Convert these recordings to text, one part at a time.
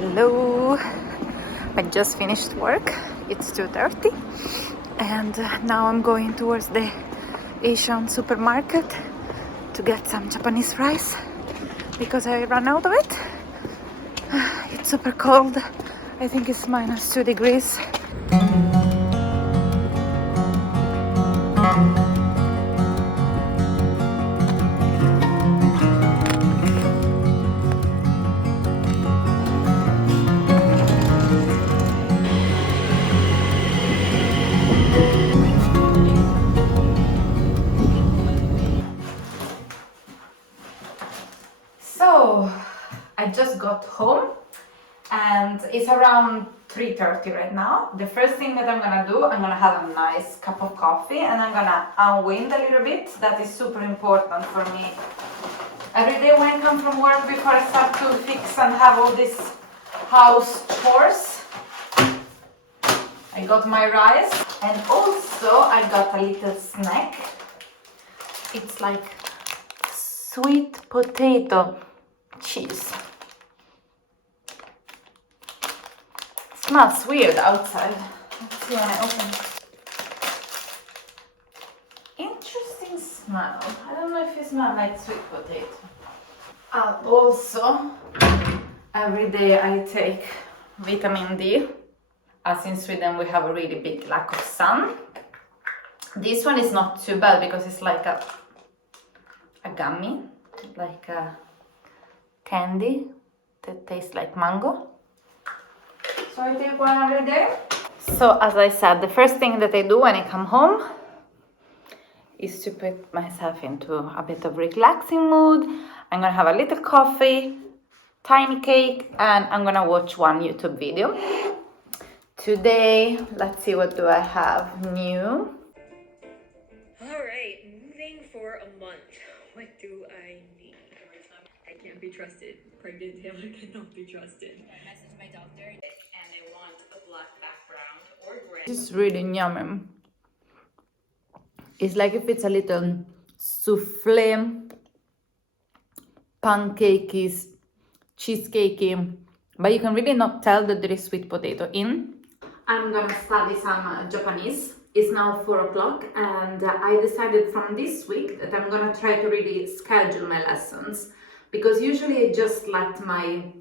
Hello, I just finished work. It's 2:30 and now I'm going towards the Asian supermarket to get some Japanese rice because I ran out of it. It's super cold. I think it's -2 degrees. So I just got home and it's around 3:30 right now. The first thing that I'm gonna do, I'm gonna have a nice cup of coffee and I'm gonna unwind a little bit. That is super important for me. Every day when I come from work, before I start to fix and have all these house chores, I got my rice and also I got a little snack. It's like sweet potato cheese. Smells weird outside. Let's see when I open it. Interesting smell. I don't know if it smells like sweet potato. Also, every day I take vitamin D. As in Sweden we have a really big lack of sun. This one is not too bad because it's like a gummy, like a candy that tastes like mango. So I take one every day. So as I said, the first thing that I do when I come home is to put myself into a bit of relaxing mood. I'm gonna have a little coffee, tiny cake, and I'm gonna watch one YouTube video. Today, let's see, what do I have new? Alright, moving for a month. What do I need? I can't be trusted. Pregnant Taylor cannot be trusted. I messaged my doctor and I want a black background or gray. This is really yummy. It's like if it's a little souffle, pancakey, cheesecakey, but you can really not tell that there is sweet potato in. I'm gonna study some Japanese. It's now 4 o'clock and I decided from this week that I'm gonna try to really schedule my lessons, because usually I just let my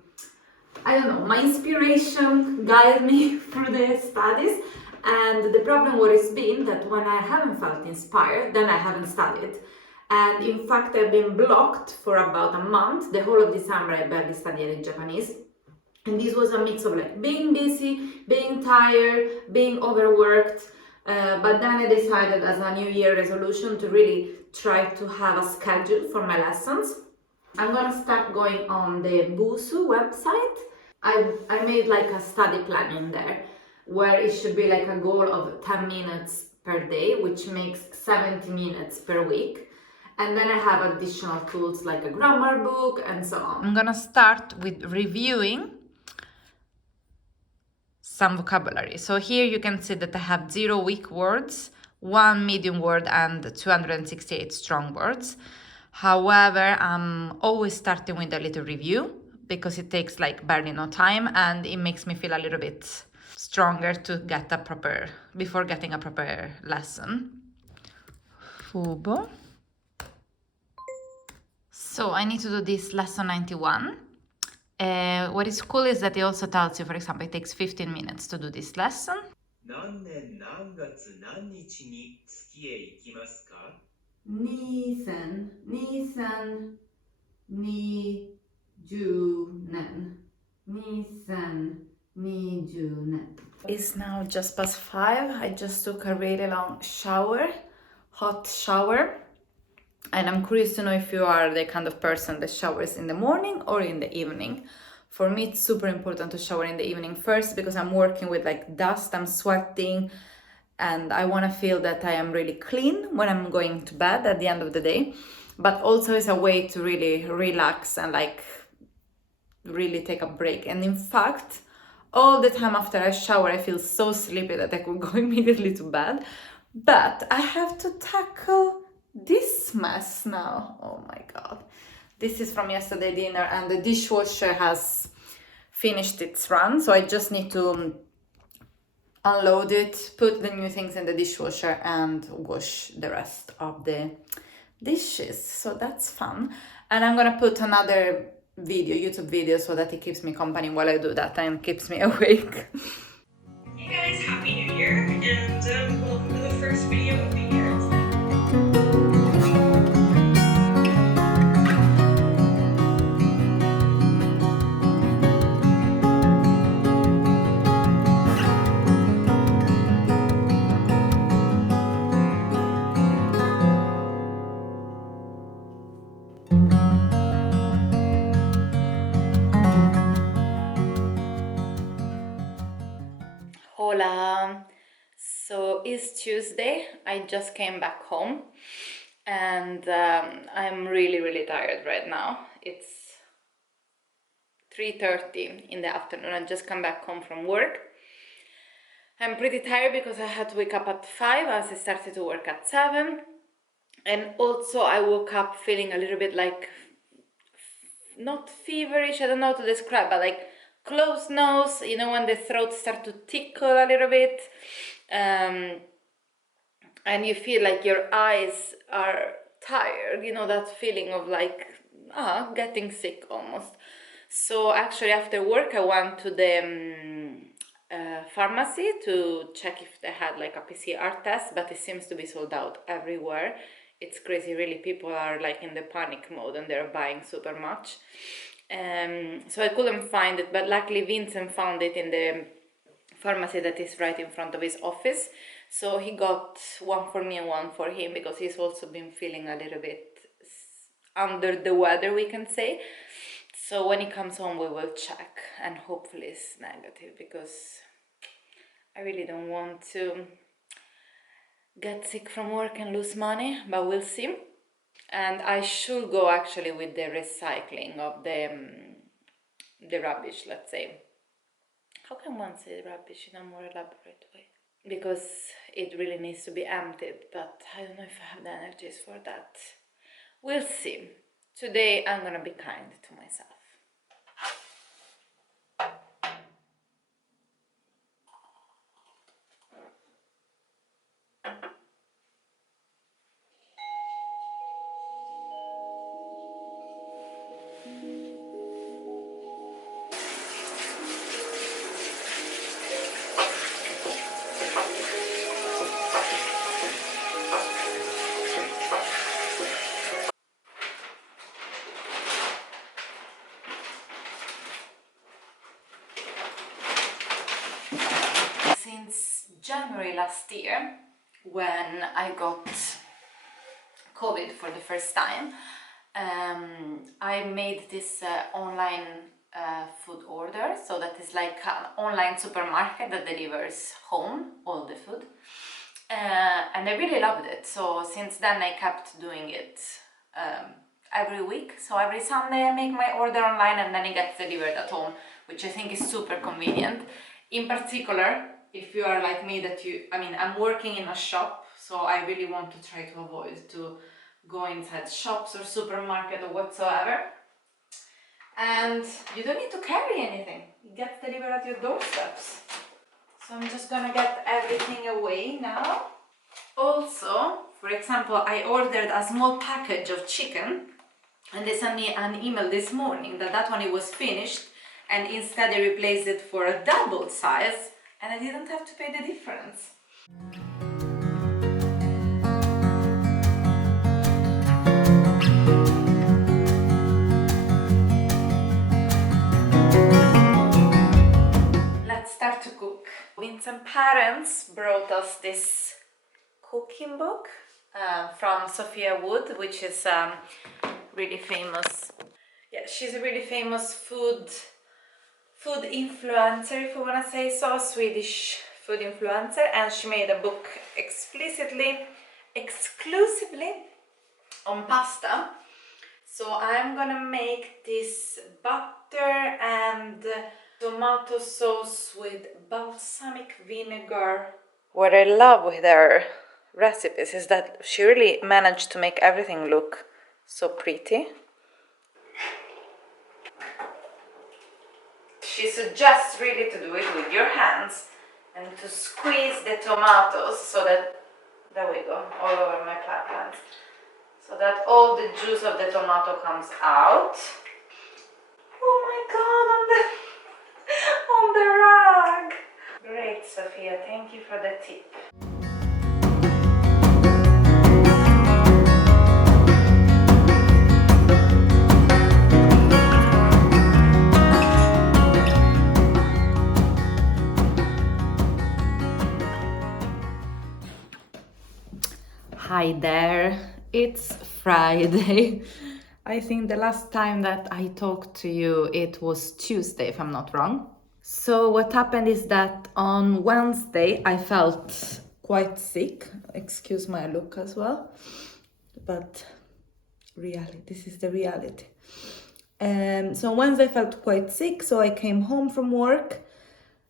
inspiration guide me through the studies. And the problem what has been that when I haven't felt inspired, then I haven't studied. And in fact, I've been blocked for about a month. The whole of December I barely studied Japanese. And this was a mix of like being busy, being tired, being overworked. But then I decided as a New Year resolution to really try to have a schedule for my lessons. I'm gonna start going on the Busu website. I made like a study plan in there where it should be like a goal of 10 minutes per day, which makes 70 minutes per week. And then I have additional tools like a grammar book and so on. I'm gonna start with reviewing some vocabulary. So here you can see that I have 0 weak words, 1 medium word and 268 strong words. However, I'm always starting with a little review because it takes like barely no time and it makes me feel a little bit stronger to get before getting a proper lesson. Fubo. So I need to do this lesson 91. What is cool is that it also tells you, for example, it takes 15 minutes to do this lesson. 何年何月何日に月へ行きますか? Nisan, 2020. It's now just past 5. I just took a really long shower, hot shower. And I'm curious to know if you are the kind of person that showers in the morning or in the evening. For me, it's super important to shower in the evening first because I'm working with like dust, I'm sweating, and I want to feel that I am really clean when I'm going to bed at the end of the day. But also it's a way to really relax and like really take a break. And in fact, all the time after I shower, I feel so sleepy that I could go immediately to bed. But I have to tackle this mess now. Oh my god. This is from yesterday dinner and the dishwasher has finished its run, so I just need to unload it, put the new things in the dishwasher and wash the rest of the dishes. So that's fun. And I'm gonna put another YouTube video, so that it keeps me company while I do that and keeps me awake. Hey guys, Happy New Year, and welcome to the first video of the year. Hola. So it's Tuesday. I just came back home and I'm really tired right now. It's 3:30 in the afternoon. I just come back home from work. I'm pretty tired because I had to wake up at 5 as I started to work at 7. And also I woke up feeling a little bit like, not feverish, I don't know how to describe, but like closed nose, you know, when the throat starts to tickle a little bit. And you feel like your eyes are tired, you know, that feeling of like, getting sick almost. So actually after work I went to the pharmacy to check if they had like a PCR test, but it seems to be sold out everywhere. It's crazy, really. People are like in the panic mode and they're buying super much. So I couldn't find it, but luckily Vincent found it in the pharmacy that is right in front of his office. So he got one for me and one for him, because he's also been feeling a little bit under the weather, we can say. So when he comes home we will check, and hopefully it's negative, because I really don't want to get sick from work and lose money, but we'll see. And I should go actually with the recycling of the rubbish, let's say. How can one say rubbish in a more elaborate way? Because it really needs to be emptied, but I don't know if I have the energies for that. We'll see. Today I'm gonna be kind to myself. Since January last year, when I got COVID for the first time, I made this online food order. So that is like an online supermarket that delivers home all the food. And I really loved it. So since then I kept doing it every week. So every Sunday I make my order online and then it gets delivered at home, which I think is super convenient. In particular, if you are like me, I'm working in a shop, so I really want to try to avoid to go inside shops or supermarket or whatsoever. And you don't need to carry anything. It gets delivered at your doorsteps. So I'm just gonna get everything away now. Also, for example, I ordered a small package of chicken and they sent me an email this morning that one it was finished, and instead they replaced it for a double size and I didn't have to pay the difference. Let's start to cook. Vincent's parents brought us this cooking book from Sophia Wood, which is really famous. Yeah, she's a really famous food influencer, if you want to say so, Swedish food influencer, and she made a book exclusively on pasta. So I'm gonna make this butter and tomato sauce with balsamic vinegar. What I love with her recipes is that she really managed to make everything look so pretty. she suggests really to do it with your hands and to squeeze the tomatoes so that, there we go, all over my plant, so that all the juice of the tomato comes out. Oh my god, on the rag. Great, Sophia, thank you for the tip. Hi there, it's Friday. I think the last time that I talked to you, it was Tuesday, if I'm not wrong. So what happened is that on Wednesday, I felt quite sick. Excuse my look as well, but reality, this is the reality. So on Wednesday, I felt quite sick, so I came home from work.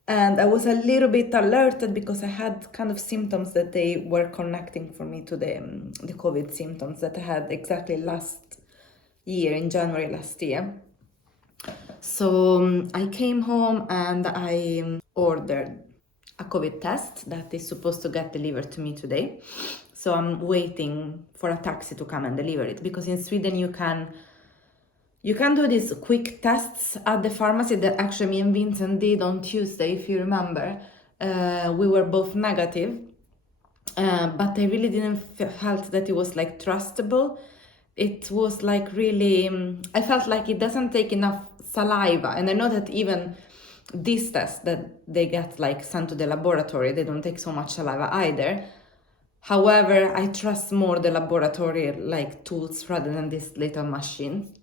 And I was a little bit alerted because I had kind of symptoms that they were connecting for me to the COVID symptoms that I had exactly last year, in January last year. So I came home and I ordered a COVID test that is supposed to get delivered to me today. So I'm waiting for a taxi to come and deliver it, because in Sweden you can do these quick tests at the pharmacy that actually me and Vincent did on Tuesday, if you remember. We were both negative, but I really didn't felt that it was like trustable. It was like really, I felt like it doesn't take enough saliva. And I know that even these tests that they get like sent to the laboratory, they don't take so much saliva either. However, I trust more the laboratory like tools rather than this little machine.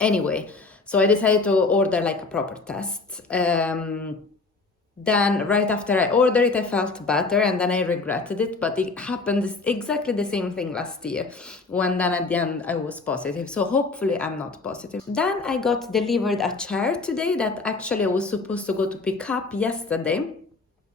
Anyway, so I decided to order like a proper test. Then right after I ordered it, I felt better, and then I regretted it. But it happened exactly the same thing last year, when then at the end I was positive. So hopefully I'm not positive. Then I got delivered a chair today that actually I was supposed to go to pick up yesterday.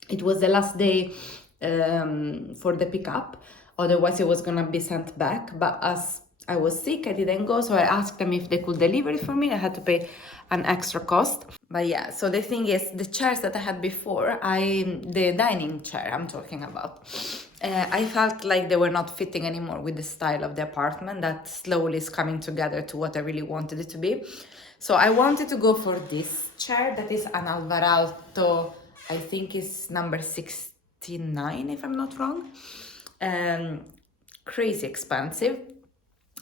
It was the last day for the pickup. Otherwise it was gonna be sent back. But as I was sick, I didn't go, so I asked them if they could deliver it for me. I had to pay an extra cost. But yeah, so the thing is, the chairs that I had before, the dining chair I'm talking about, I felt like they were not fitting anymore with the style of the apartment that slowly is coming together to what I really wanted it to be. So I wanted to go for this chair that is an Alvarado, I think is number 69, if I'm not wrong. Crazy expensive.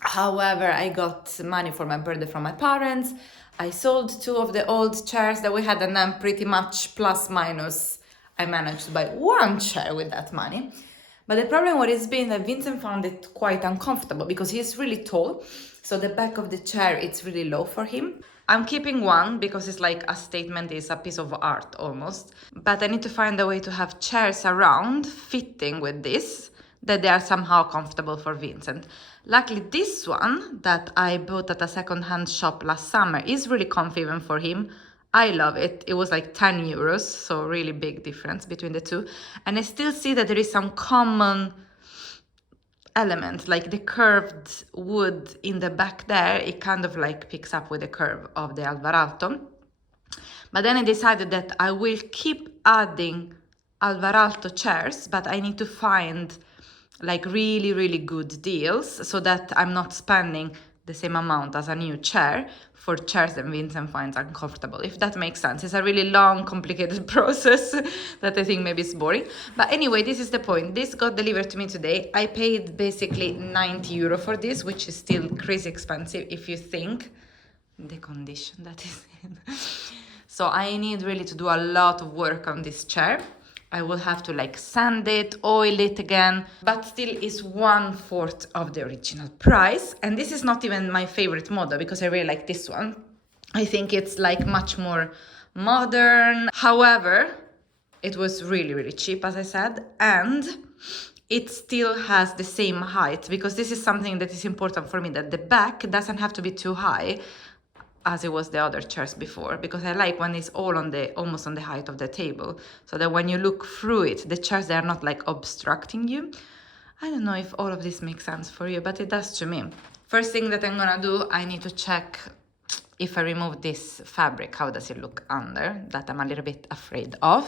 However, I got money for my birthday from my parents. I sold 2 of the old chairs that we had, and then pretty much plus minus I managed to buy 1 chair with that money. But the problem what it's been that Vincent found it quite uncomfortable because he's really tall, so the back of the chair it's really low for him. I'm keeping 1 because it's like a statement, it's a piece of art almost. But I need to find a way to have chairs around fitting with this, that they are somehow comfortable for Vincent. Luckily, this one that I bought at a second-hand shop last summer is really comfy even for him. I love it. It was like 10 euros, so really big difference between the two. And I still see that there is some common element, like the curved wood in the back there, it kind of like picks up with the curve of the Alvarado. But then I decided that I will keep adding Alvarado chairs, but I need to find like really good deals so that I'm not spending the same amount as a new chair for chairs that Vincent finds uncomfortable, if that makes sense. It's a really long, complicated process that I think maybe is boring. But anyway, this is the point. This got delivered to me today. I paid basically 90 euro for this, which is still crazy expensive if you think the condition that is in. So I need really to do a lot of work on this chair. I will have to like sand it, oil it again, but still is 1/4 of the original price. And this is not even my favorite model because I really like this one. I think it's like much more modern. However, it was really cheap, as I said, and it still has the same height, because this is something that is important for me, that the back doesn't have to be too high as it was the other chairs before, because I like when it's all on the almost on the height of the table, so that when you look through it, the chairs, they are not like obstructing you. I don't know if all of this makes sense for you, but it does to me. First thing that I'm gonna do, I need to check if I remove this fabric, how does it look under, that I'm a little bit afraid of.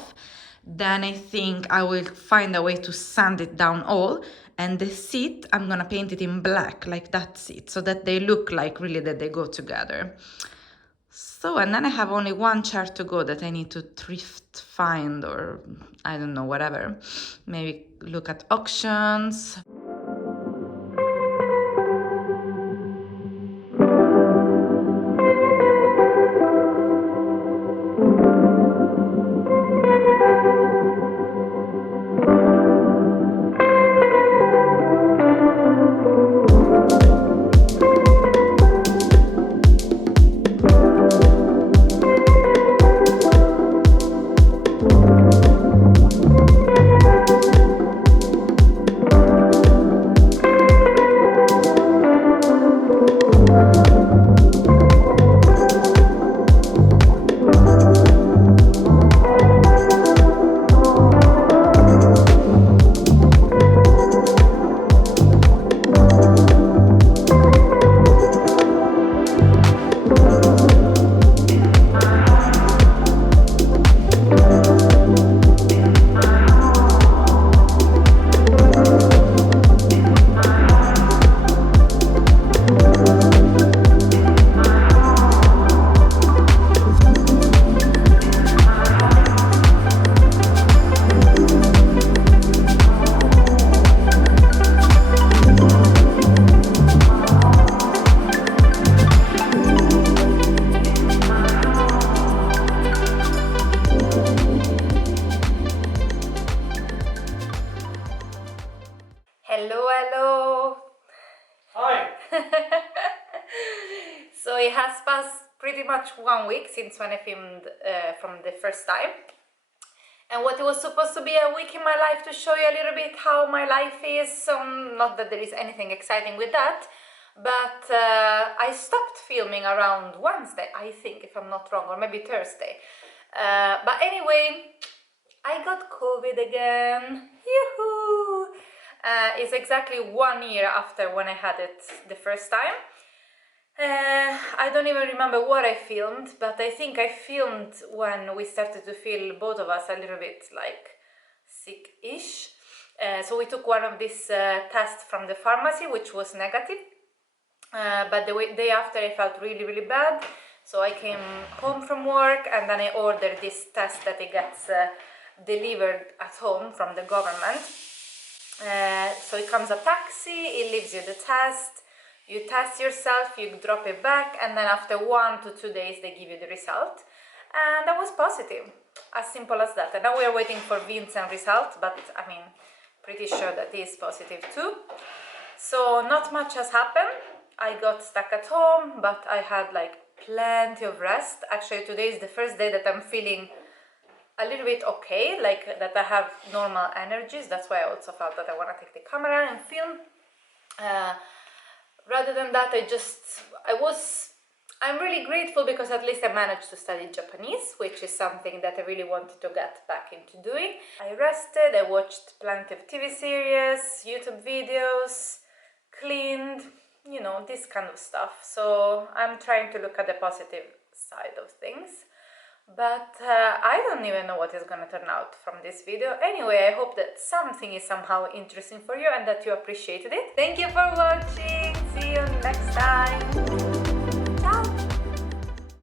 Then I think I will find a way to sand it down all, and the seat, I'm gonna paint it in black, like that seat, so that they look like really that they go together. So, and then I have only one chair to go that I need to thrift find, or I don't know, whatever. Maybe look at auctions. Hello, hello. Hi. So it has passed pretty much 1 week since when I filmed from the first time. And what it was supposed to be a week in my life to show you a little bit how my life is. Not that there is anything exciting with that, but I stopped filming around Wednesday, I think, if I'm not wrong, or maybe Thursday. But anyway, I got COVID again. Yoo-hoo! It's exactly 1 year after when I had it the first time. I don't even remember what I filmed, but I think I filmed when we started to feel, both of us, a little bit like sick-ish. So we took one of these tests from the pharmacy, which was negative. But the day after I felt really, really bad. So I came home from work and then I ordered this test that it gets delivered at home from the government. So it comes a taxi, it leaves you the test, you test yourself, you drop it back, and then after 1 to 2 days they give you the result. And that was positive, as simple as that. And now we are waiting for Vincent's result, but I mean, pretty sure that he is positive too. So not much has happened. I got stuck at home, but I had like plenty of rest. Actually, today is the first day that I'm feeling a little bit okay, like that I have normal energies. That's why I also felt that I want to take the camera and film. Rather than that, I'm really grateful because at least I managed to study Japanese, which is something that I really wanted to get back into doing. I rested, I watched plenty of TV series, YouTube videos, cleaned, you know, this kind of stuff. So I'm trying to look at the positive side of things. But I don't even know what is gonna turn out from this video. Anyway, I hope that something is somehow interesting for you and that you appreciated it. Thank you for watching. See you next time.